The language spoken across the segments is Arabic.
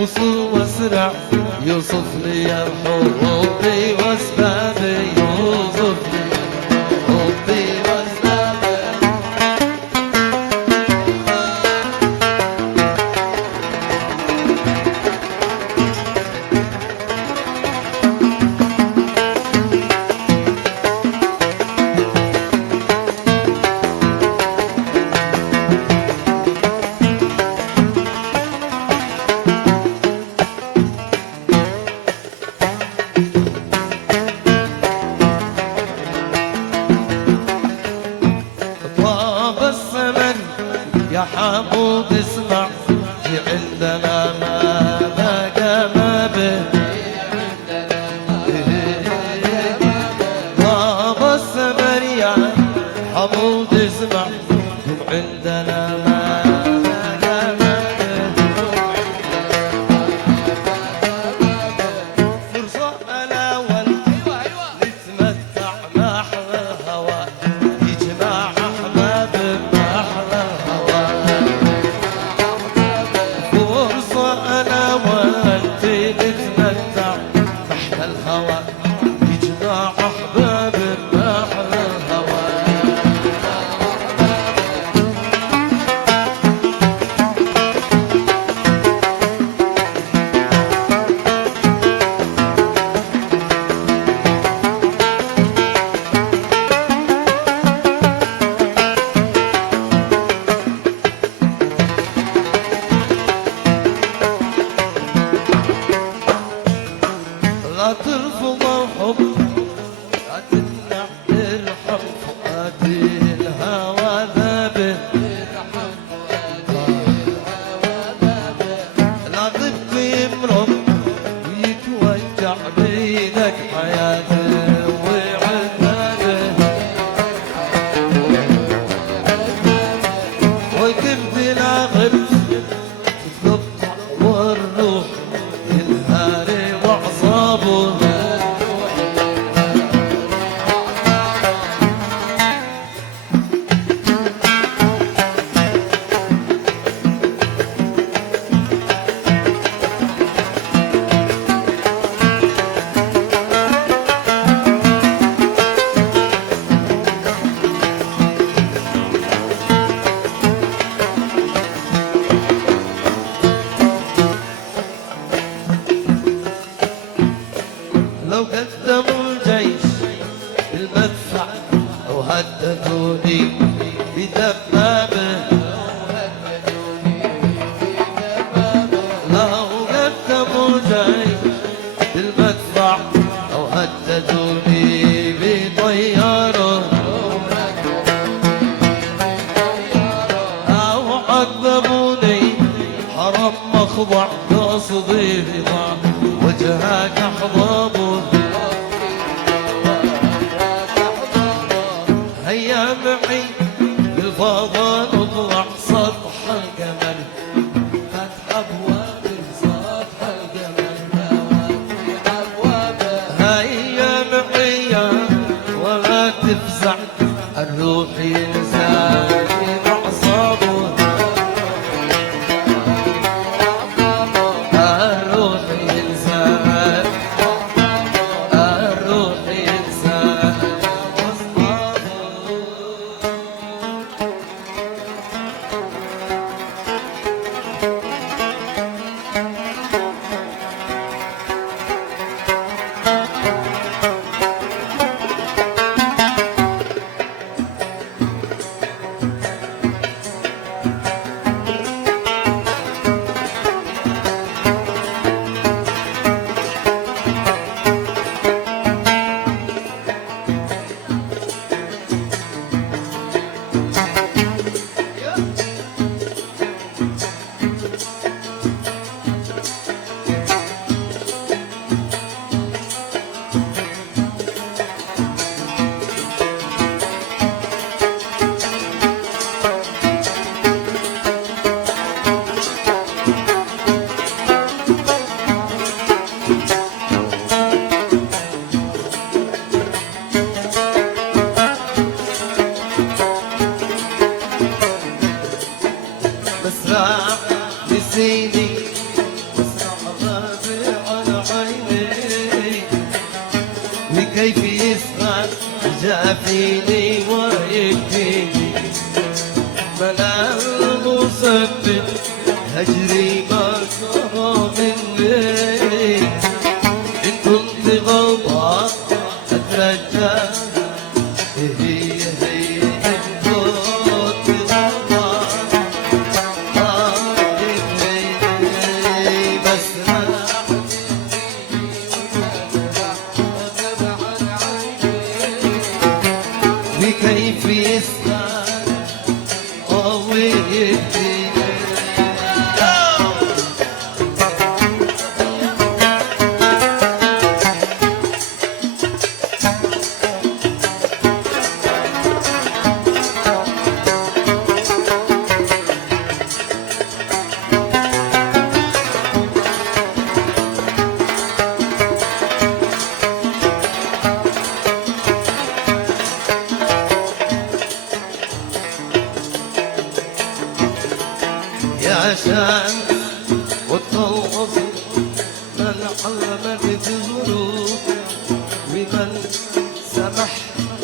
وصل واسرع يوصف لي حبي واسبابي يوصف لي حبي واسبابي يا حمود اسمع في عندنا ما بقى ما به بابا السمر يا حمود اسمع في عندنا ما بقى ما به فرصة الأول نتمتع بأحلى هوا يجمع أحباب بأحلى لا ترفض الحب لا تمنع ارحم فؤادي الهوى ذابه لا تبقي يمرض ويتوجع بيدك حياته وعذابه والكبد لا غبت تتقطع والروح الهاري وعصابه لو قدموا الجيش بالمدفع أو هددوني بدبابة لو قدموا الجيش بالمدفع أو هددوني بطيارة أو عذبوني حرم مخضع قصدي رضا وجهك أحضابه هيا معي بالفضاء نطلع سطح القمر فتح أبواب سطح القمر هيا معي ولا تفزع الروح ينسى أعصابه مسرع نسيني مسرع فيني ويكفيني بلا المصدق هجري ما صار مني إن كنت غلطان أترجى هي إن كنت غلطان بس وكيف يسمع ويهدي يا شمس وتخلص من علمك الظروف ومن سمح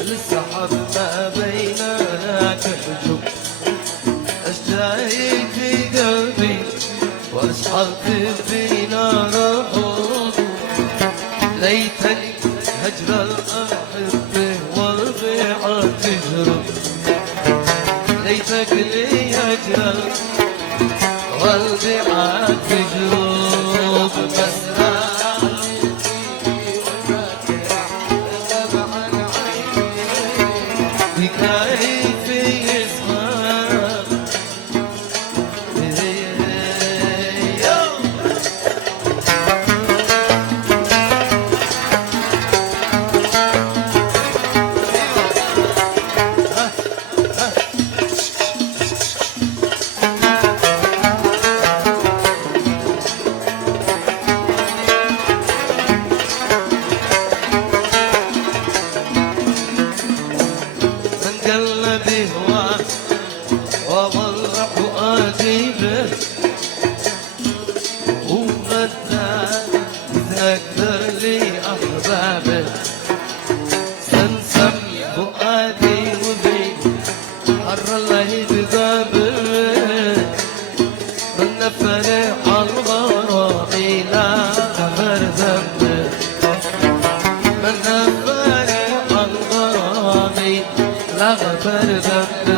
للسحب ما بيننا كحجب اشتهي في قلبي واشحط فينا رحوب ليتك هجر الأحبة والبيعة تجرب ليتك لي هجر والبيعة تجرب مسرع بكيف يسمع قلبي هواك وظل فؤادي به وغدا ذكر لي أحبابه سنسم فؤادي وبي حر الله ببابه من نفر عالغرام لا خبر ذنبه من نفر عالغرام لا خبر ذنبه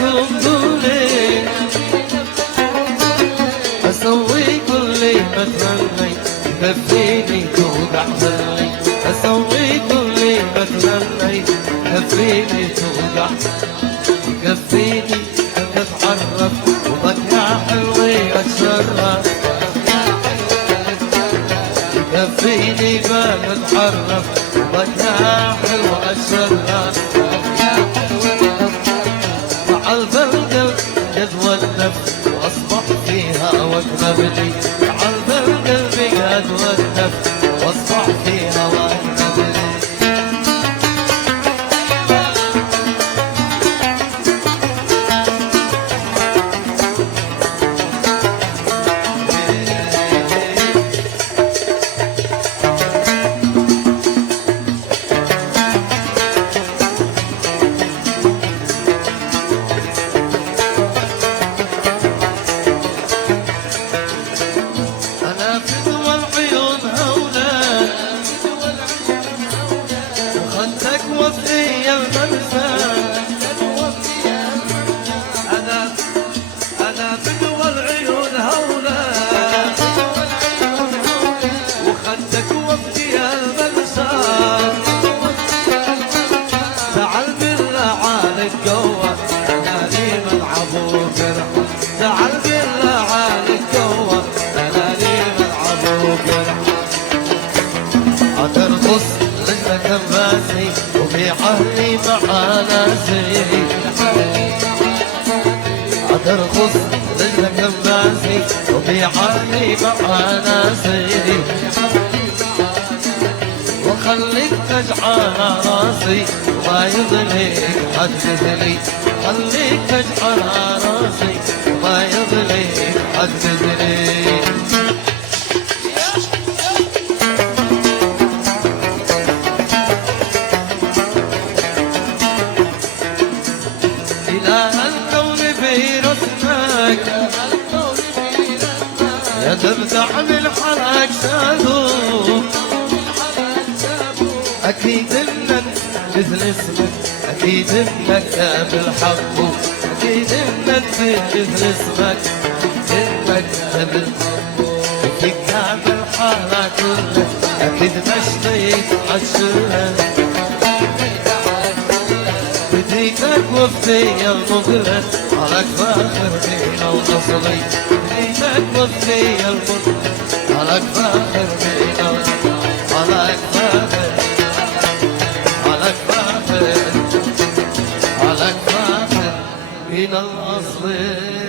لكم قولي اسوي كل ما تمنيت كفيني توقع ظلي اسوي كل ما تمنيت كفيني توقع كفيني تتعرف وبك يا حلوي اتشرف كفيني ما نتعرف وبك يا حلو اتشرف مع القلب جدوى النفس واصبح فيها واكذبني مع القلب جدوى النفس واصبح فيها واكذبني عهلي مع ناسي عترخص رجلك بناسي وبيعاني مع ناسي وخليك تجعل راسي وما يضليك حد مثلي خليك تجعل راسي وما يضليك حد مثلي يا تبدع من حرك شادو أكيد إنك مثل اسمك أكيد إنك بالحق أكيد إنك مثل اسمك إنك بالحق فيك تعمل حالك كلك أكيد مشتيت عالشرك بديتك وفدي المغرب عليك فاخر بينا ونصلي بديتك وفدي المغرب عليك فاخر بينا عليك فاخر عليك فاخر عليك فاخر بينا الأصلي